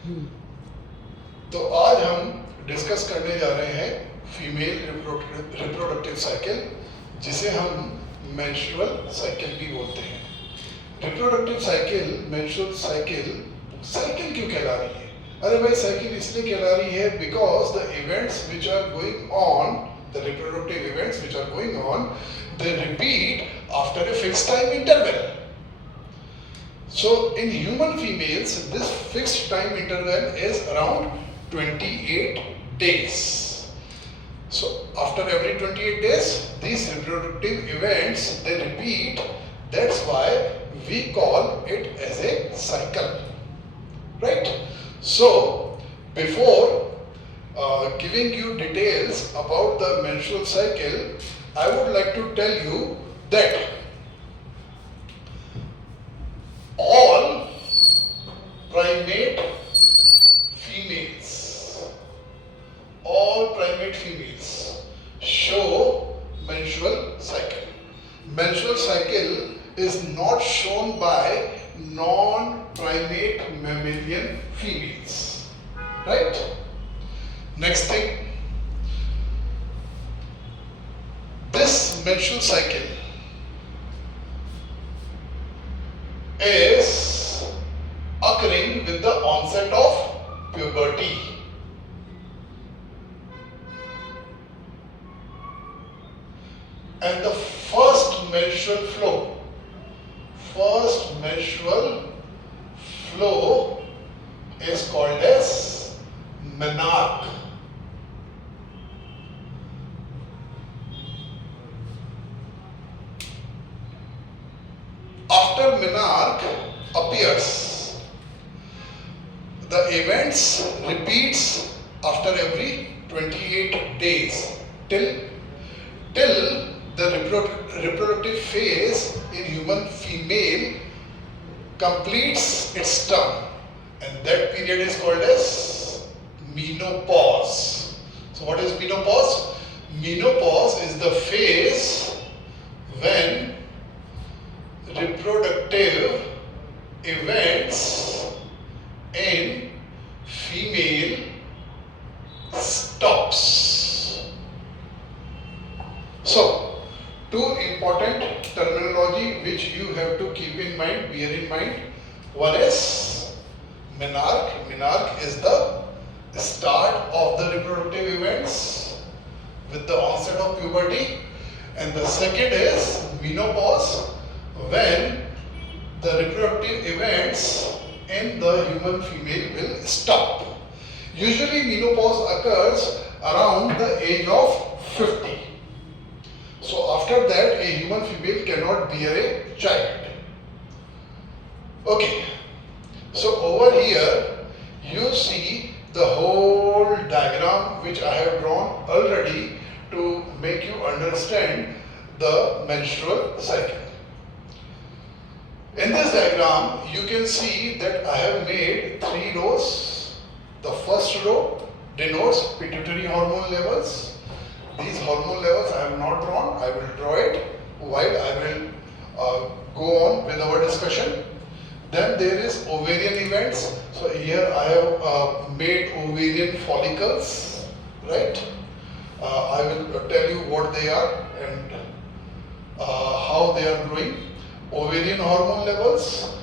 तो आज हम डिस्कस करने जा रहे हैं फीमेल रिप्रोडक्टिव साइकिल, जिसे हम मेंस्ट्रुअल साइकिल भी बोलते हैं। Reproductive cycle, menstrual cycle, cycle क्यों कहला रही है? अरे भाई, साइकिल इसलिए कहला रही है because the events which are going on, the reproductive events which are going on, they repeat after a fixed time interval. So in human females, this fixed time interval is around 28 days. So after every 28 days, these reproductive events, they repeat. That's why we call it as a cycle, right? So before giving you details about the menstrual cycle, I would like to tell you that all primate females show menstrual cycle. Menstrual cycle is not shown by non-primate mammalian females, right? Next thing, this menstrual cycle is occurring with the onset of puberty. And the first menstrual flow is called as menarche. After menarche appears, the events repeats after every 28 days till the reproductive phase in human female completes its term, and that period is called as menopause. So what is menopause? Menopause is the phase when reproductive events in female stops. So, two important terminology which you have to keep in mind, bear in mind. One is menarche. Menarche is the start of the reproductive events with the onset of puberty, and the second is menopause, when the reproductive events in the human female will stop. Usually menopause occurs around the age of 50. So after that, a human female cannot bear a child. Okay, so over here you see the whole diagram which I have drawn already to make you understand the menstrual cycle. In this diagram, you can see that I have made 3 rows. The first row denotes pituitary hormone levels. These hormone levels I have not drawn. I will draw it while I will go on with our discussion. Then there is ovarian events. So here I have made ovarian follicles, right? I will tell you what they are and how they are growing. Ovarian hormone levels,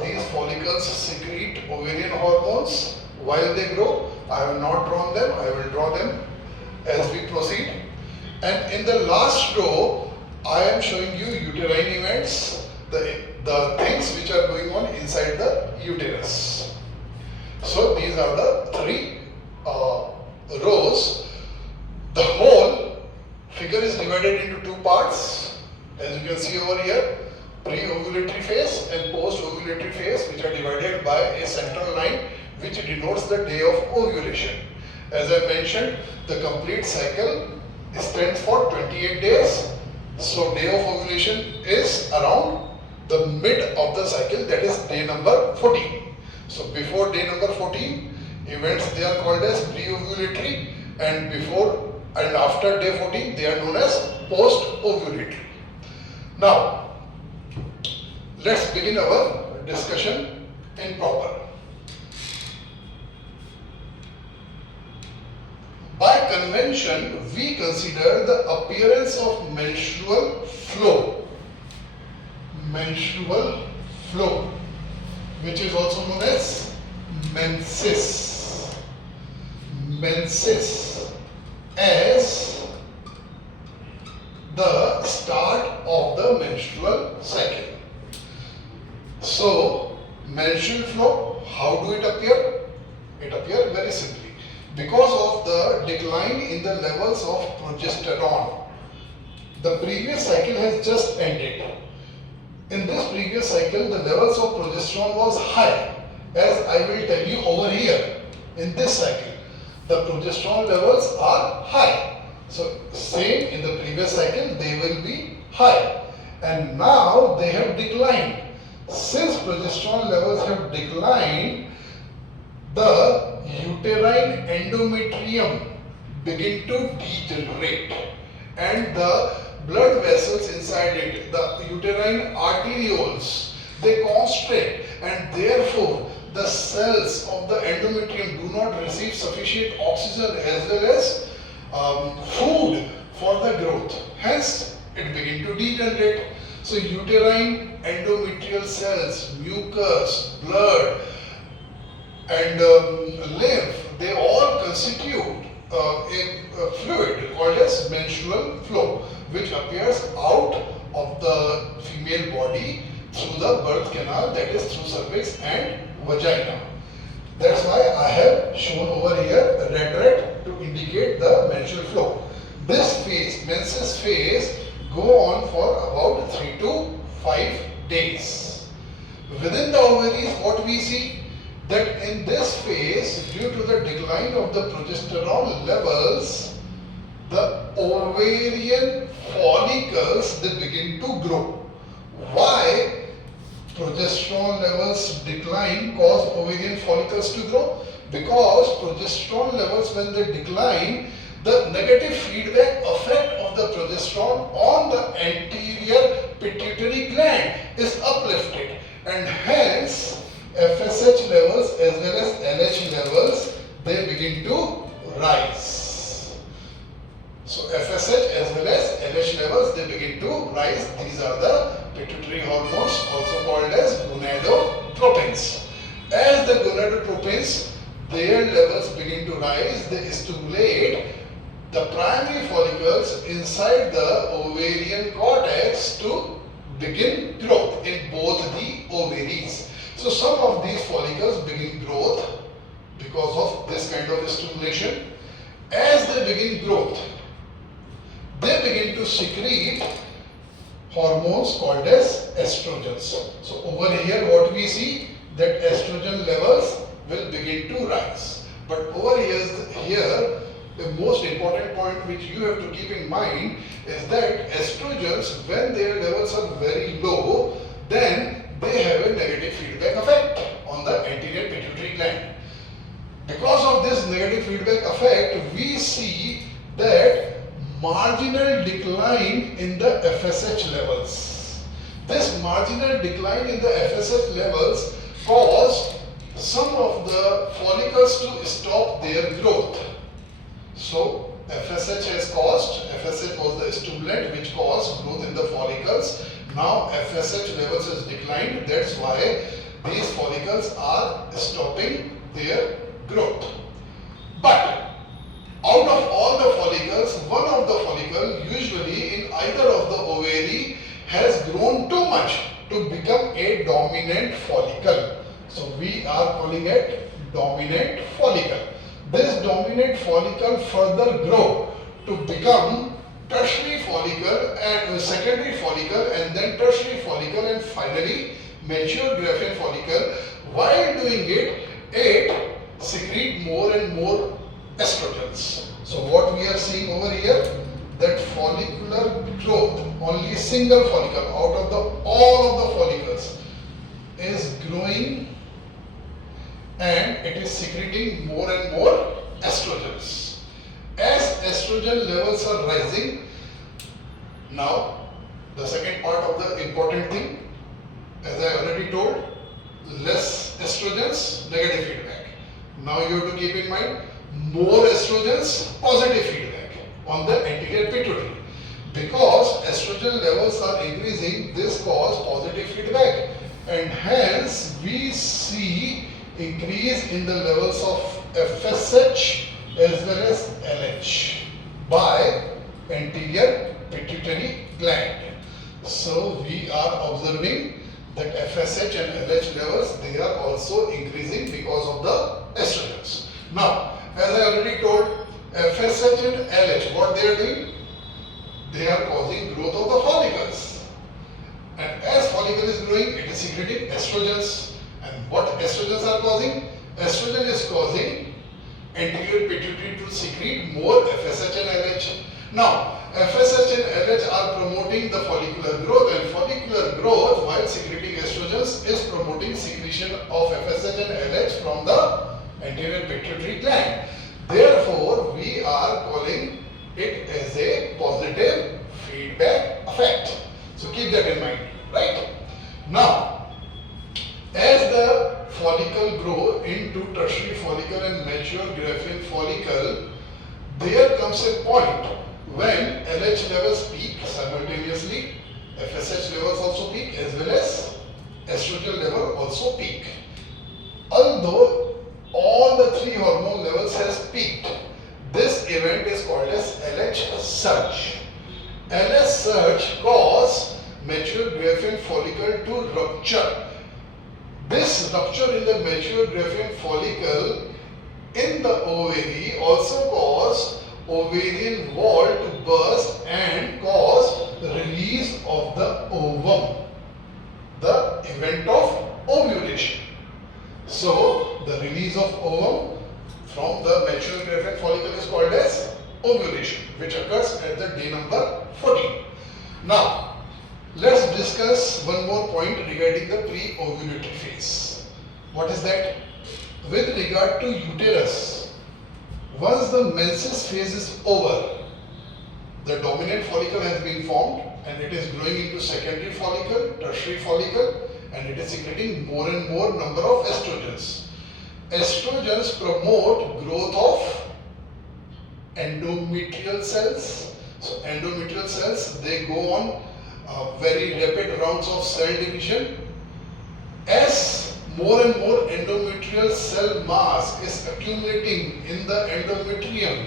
these follicles secrete ovarian hormones while they grow. I have not drawn them, I will draw them as we proceed. And in the last row, I am showing you uterine events, the things which are going on inside the uterus. So these are the 3 rows. The whole figure is divided into 2 parts. As you can see over here, pre-ovulatory phase and post-ovulatory phase, which are divided by a central line which denotes the day of ovulation. As I mentioned, the complete cycle stands for 28 days. So day of ovulation is around the mid of the cycle, that is day number 14. So before day number 14, events they are called as pre-ovulatory, and before and after day 14 they are known as post-ovulatory. Now, let's begin our discussion in proper. section, we consider the appearance of menstrual flow. Menstrual flow, which is also known as menses. Menses as the start of the menstrual cycle. So, menstrual flow, how do it appear? It appears very simply. Because of the decline in the levels of progesterone. The previous cycle has just ended. In this previous cycle, the levels of progesterone was high, as I will tell you over here. In this cycle, the progesterone levels are high. So, same in the previous cycle, they will be high. And now they have declined. Since progesterone levels have declined, the uterine endometrium begin to degenerate and the blood vessels inside it, the uterine arterioles, they constrict and therefore the cells of the endometrium do not receive sufficient oxygen as well as food for the growth. Hence, it begin to degenerate. So, uterine endometrial cells, mucus, blood, and lymph, they all constitute a fluid called as menstrual flow, which appears out of the female body through the birth canal, that is through cervix and vagina. That's why I have shown over here red to indicate the menstrual flow. This phase, menses phase, go on for about 3 to 5 days. Within the ovaries, what we see? That in this phase, due to the decline of the progesterone levels, the ovarian follicles, they begin to grow. Why progesterone levels decline cause ovarian follicles to grow? Because progesterone levels, when they decline, the negative feedback effect of the progesterone on the anterior pituitary gland is uplifted, and hence FSH levels as well as LH levels, they begin to rise. So FSH as well as LH levels, they begin to rise. These are the pituitary hormones, also called as gonadotropins. As the gonadotropins, their levels begin to rise, they stimulate the primary follicles inside the ovarian cortex to begin growth in both the ovaries. So some of these follicles begin growth because of this kind of stimulation. As they begin growth, they begin to secrete hormones called as estrogens. So over here what we see, that estrogen levels will begin to rise. But over here the most important point which you have to keep in mind is that estrogens, when their levels are very low, then they have a negative feedback effect on the anterior pituitary gland. Because of this negative feedback effect, we see that marginal decline in the FSH levels. This marginal decline in the FSH levels caused some of the follicles to stop their growth. So FSH has caused, FSH was the stimulant which caused growth in the follicles. Now FSH levels has declined, that's why these follicles are stopping their growth. But out of all the follicles, one of the follicle, usually in either of the ovary, has grown too much to become a dominant follicle. So we are calling it dominant follicle. This dominant follicle further grow to become tertiary follicle and secondary follicle and then tertiary follicle and finally mature Graafian follicle. While doing it, it secrete more and more estrogens. So what we are seeing over here, that follicular growth, only single follicle out of all of the follicles is growing and it is secreting more and more estrogens. As estrogen levels are rising, now the second part of the important thing, as I already told, less estrogens, negative feedback. Now you have to keep in mind, more estrogens, positive feedback. on the anterior pituitary. Because estrogen levels are increasing, this causes positive feedback, and hence we see increase in the levels of FSH as well as LH by anterior pituitary gland. So we are observing that FSH and LH levels, they are also increasing because of the estrogens. Now, as I already told, FSH and LH, what they are doing? They are causing growth of the follicles. And as follicle is growing, it is secreting estrogens. And what estrogens are causing? Estrogen is causing anterior pituitary to secrete more FSH and LH. Now, FSH and LH are promoting the follicular growth, and follicular growth, while secreting estrogens, is promoting secretion of FSH and LH from the anterior pituitary gland. Therefore, we are calling it as a positive feedback effect. So keep that in mind, right? Now, as the follicle grow into tertiary follicle and mature Graafian follicle, there comes a point when LH levels peak simultaneously, FSH levels also peak, as well as estrogen level also peak. Although all the three hormone levels has peaked, this event is called as LH surge. LH surge causes mature Graafian follicle to rupture. This rupture in the mature Graafian follicle in the ovary also cause ovarian wall to burst and cause the release of the ovum, the event of ovulation. So, the release of ovum from the mature Graafian follicle is called as ovulation, which occurs at the day number 14. Now, let's discuss one more point regarding the pre-ovulatory phase. What is that? With regard to uterus, once the menses phase is over, the dominant follicle has been formed and it is growing into secondary follicle, tertiary follicle, and it is secreting more and more number of estrogens. Estrogens promote growth of endometrial cells. So endometrial cells, they go on very rapid rounds of cell division. As more and more endometrial cell mass is accumulating in the endometrium,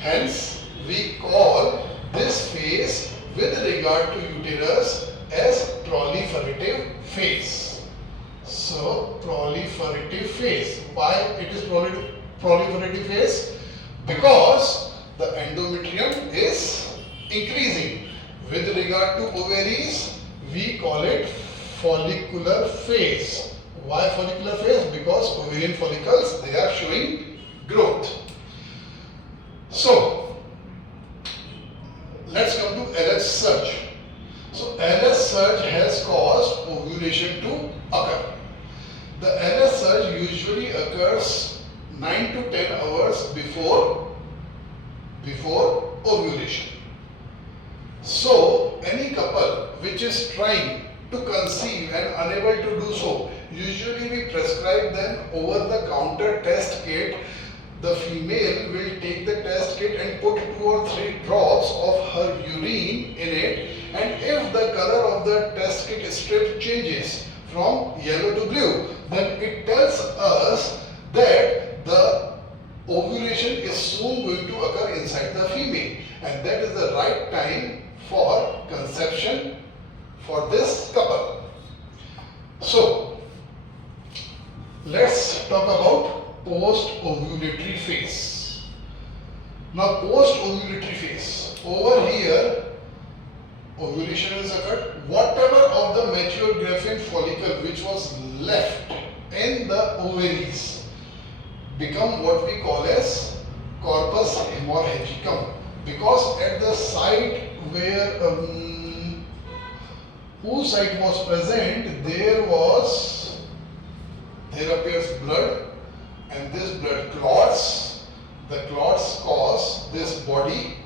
hence we call this phase with regard to uterus as proliferative phase. So proliferative phase. Why it is proliferative phase? Because the endometrium is increasing. With regard to ovaries, we call it follicular phase. Why follicular phase? Because ovarian follicles, they are showing growth. So, let's come to LH surge. So, LH surge has caused ovulation to occur. The LH surge usually occurs 9 to 10 hours before ovulation. So, any couple which is trying to conceive and unable to do so, usually we prescribe them over-the-counter test kit. The female will take the test kit and put 2 or 3 drops of her urine in it, and if the color of the test kit strip changes from yellow to blue, then it tells us that the ovulation is soon going to occur inside the female, and that is the right time for conception for this couple. So, let's talk about post-ovulatory phase. Now, post-ovulatory phase, over here, ovulation has occurred. Whatever of the mature Graafian follicle which was left in the ovaries become what we call as corpus hemorrhagicum, because at the site where whose site was present, there appears blood, and this blood clots. The clots cause this body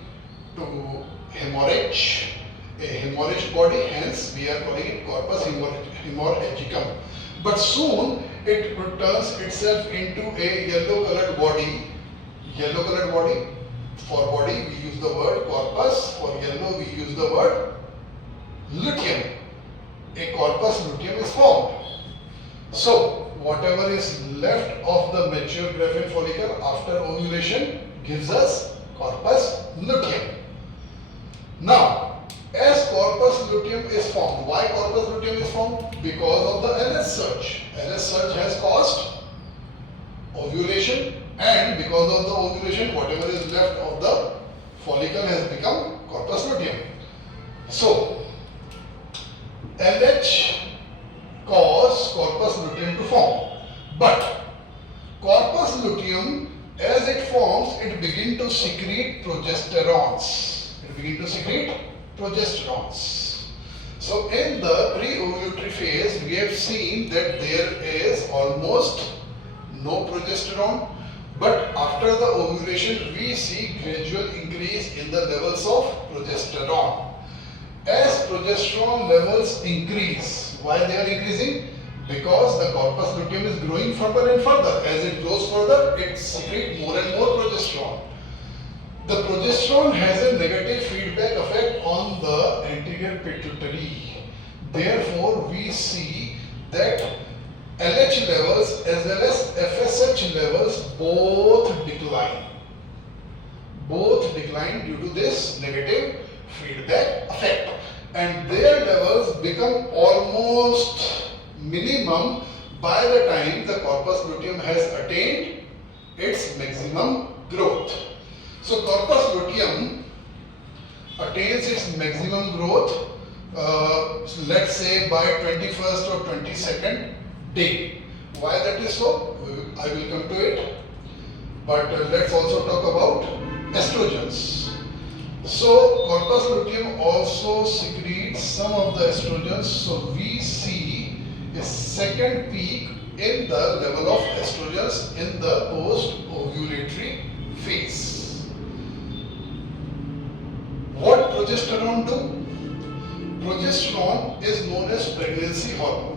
to hemorrhage, a hemorrhage body, hence we are calling it corpus hemorrhagicum. But soon it turns itself into a yellow colored body, For body we use the word corpus, for yellow we use the word luteum. A corpus luteum is formed. So whatever is left of the mature graphene follicle after ovulation gives us corpus luteum. Now, as corpus luteum is formed, why corpus luteum is formed? Because of the LH surge. LH surge has caused ovulation, and because of the ovulation, whatever is left of the follicle has become corpus luteum. So, LH cause corpus luteum to form, but corpus luteum, as it forms, it begins to secrete progesterones. So in the pre-ovulatory phase, we have seen that there is almost no progesterone, but after the ovulation, we see gradual increase in the levels of progesterone. As progesterone levels increase, why they are increasing? Because the corpus luteum is growing further and further. As it grows further, it secretes more and more progesterone. The progesterone has a negative feedback effect on the anterior pituitary. Therefore, we see that LH levels as well as FSH levels both decline. Both decline due to this negative feedback effect, and their levels become almost minimum by the time the corpus luteum has attained its maximum growth. So corpus luteum attains its maximum growth, let's say by 21st or 22nd day. Why that is so? I will come to it. But let's also talk about estrogens. So corpus luteum also secretes some of the estrogens. So we see a second peak in the level of estrogens in the post-ovulatory phase. What progesterone do? Progesterone is known as pregnancy hormone.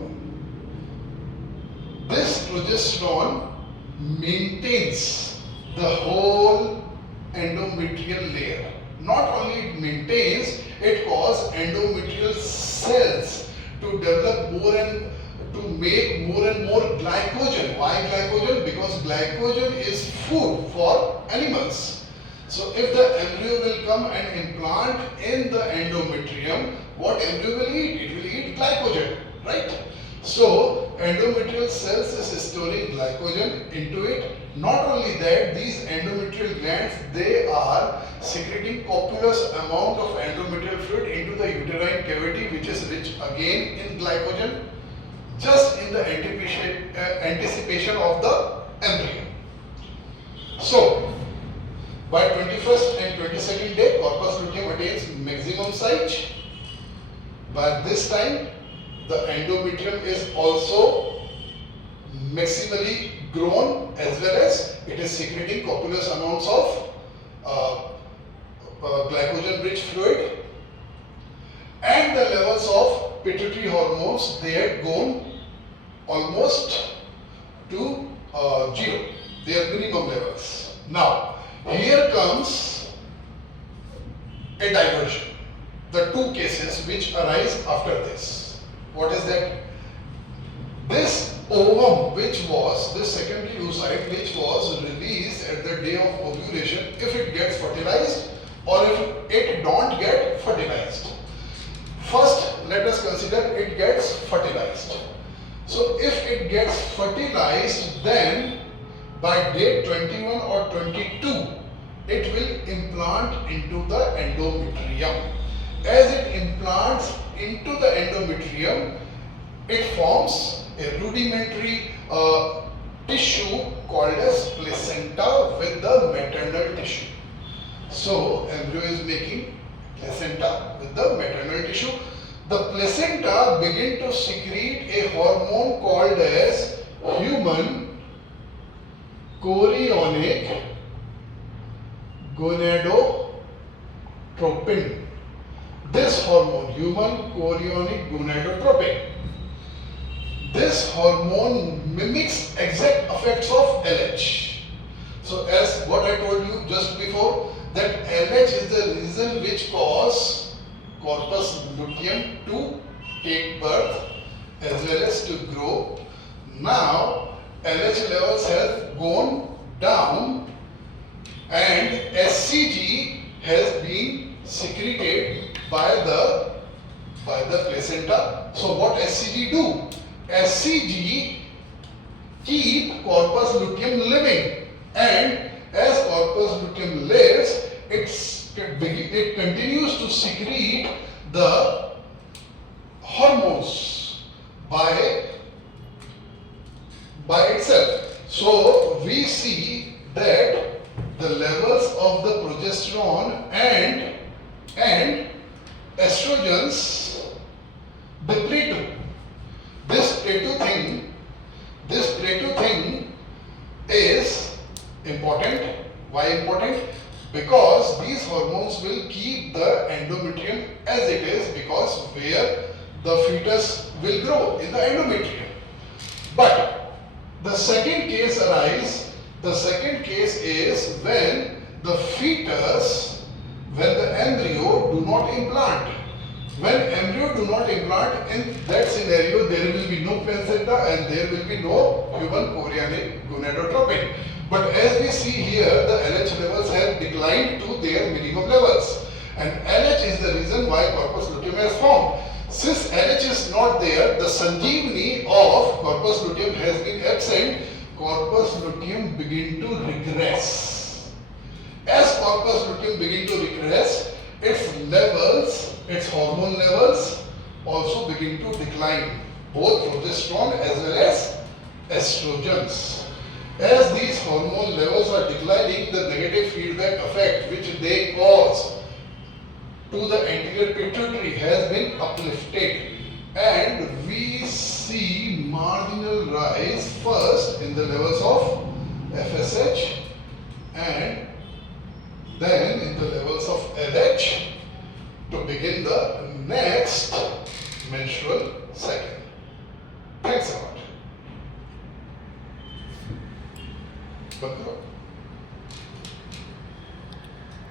This progesterone maintains the whole endometrial layer. Not only it maintains, it causes endometrial cells to develop more and to make more and more glycogen. Why glycogen? Because glycogen is food for animals. So if the embryo will come and implant in the endometrium, what embryo will eat? It will eat glycogen, right? So endometrial cells is storing glycogen into it. Not only that, these endometrial glands, they are secreting copious amount of endometrial fluid into the uterine cavity, which is rich again in glycogen, just in the anticipation of the embryo. So by 21st and 22nd day, corpus luteum attains maximum size. By this time, the endometrium is also maximally grown, as well as it is secreting copious amounts of glycogen-rich fluid, and the levels of pituitary hormones, they had gone almost to zero, their minimum levels. Now, here comes a diversion. The two cases which arise after this. What is that? This ovum, which was this secondary oocyte, which was released at the day of ovulation, if it gets fertilized or if it don't get fertilized. First, let us consider it gets fertilized. So if it gets fertilized, then by day 21 or 22, it will implant into the endometrium. As it implants into the endometrium, it forms a rudimentary tissue called as placenta with the maternal tissue. So embryo is making placenta with the maternal tissue. The placenta begin to secrete a hormone called as human chorionic gonadotropin. This hormone, human chorionic gonadotropin, this hormone mimics exact effects of LH. So as what I told you just before, that LH is the reason which cause corpus luteum to take birth as well as to grow. Now LH levels have gone down and SCG has been secreted by the placenta. So what SCG do? SCG keep corpus luteum living, and as corpus luteum lives, it continues to secrete the hormones by itself. So we see that the levels of the progesterone and estrogens deplete. This Plato thing is important. Why important? Because these hormones will keep the endometrium as it is, because where the fetus will grow in the endometrium. But the second case arises. The second case is when the fetus, when the embryo do not implant. When embryo do not implant, in that scenario there will be no placenta and there will be no human chorionic gonadotropin. But as we see here, the LH levels have declined to their minimum levels, and LH is the reason why corpus luteum has formed. Since LH is not there, the Sanjeevani of corpus luteum has been absent. Corpus luteum begin to regress. As corpus luteum begin to regress, its levels, its hormone levels also begin to decline, both progesterone as well as estrogens. As these hormone levels are declining, the negative feedback effect which they cause to the anterior pituitary has been uplifted, and we see marginal rise first in the levels of FSH and then in the levels of LH to begin the next menstrual cycle. Thanks a lot.